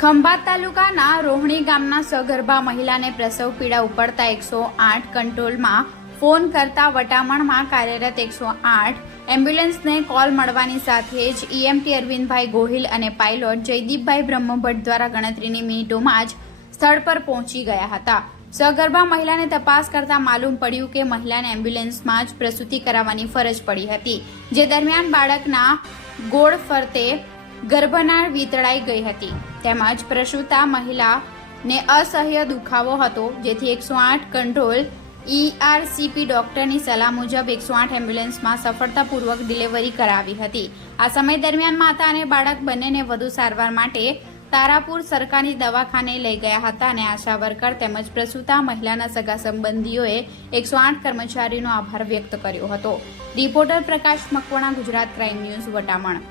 ખંભાત તાલુકાના રોહણી ગામના સગર્ભા મહિલાને પ્રસવ પીડા ઉપડતા 108 કંટ્રોલમાં ફોન કરતા વટામણમાં કાર્યરત 108 એમ્બ્યુલન્સને કોલ મળવાની સાથે જ ઈએમટી અરવિંદભાઈ ગોહિલ અને પાયલોટ જયદીપભાઈ બ્રહ્મભટ્ટ દ્વારા ગણતરીની મિનિટોમાં જ સ્થળ પર પહોંચી ગયા હતા। સગર્ભા મહિલાને તપાસ કરતા માલુમ પડ્યું કે મહિલાને એમ્બ્યુલન્સમાં જ પ્રસૂતિ કરાવવાની ફરજ પડી હતી, જે દરમિયાન બાળકના ગોળ ફરતે ગર્ભનાળ વીંટળાઈ ગઈ હતી તેમજ પ્રસૂતા મહિલાને અસહ્ય દુખાવો હતો, જેથી 108 કંટ્રોલ ERCP ડોક્ટરની સલાહ મુજબ 108 એમ્બ્યુલન્સમાં સફળતાપૂર્વક ડિલિવરી કરાવી હતી। આ સમય દરમિયાન માતા અને બાળક બંનેને વધુ સારવાર માટે તારાપુર સરકારી દવાખાને લઈ ગયા હતા અને આશા વર્કર તેમજ પ્રસૂતા મહિલાના સગા સંબંધીઓએ 108 કર્મચારીનો આભાર વ્યક્ત કર્યો હતો। રિપોર્ટર પ્રકાશ મકવાણા, ગુજરાત ક્રાઇમ ન્યૂઝ, વટામણ।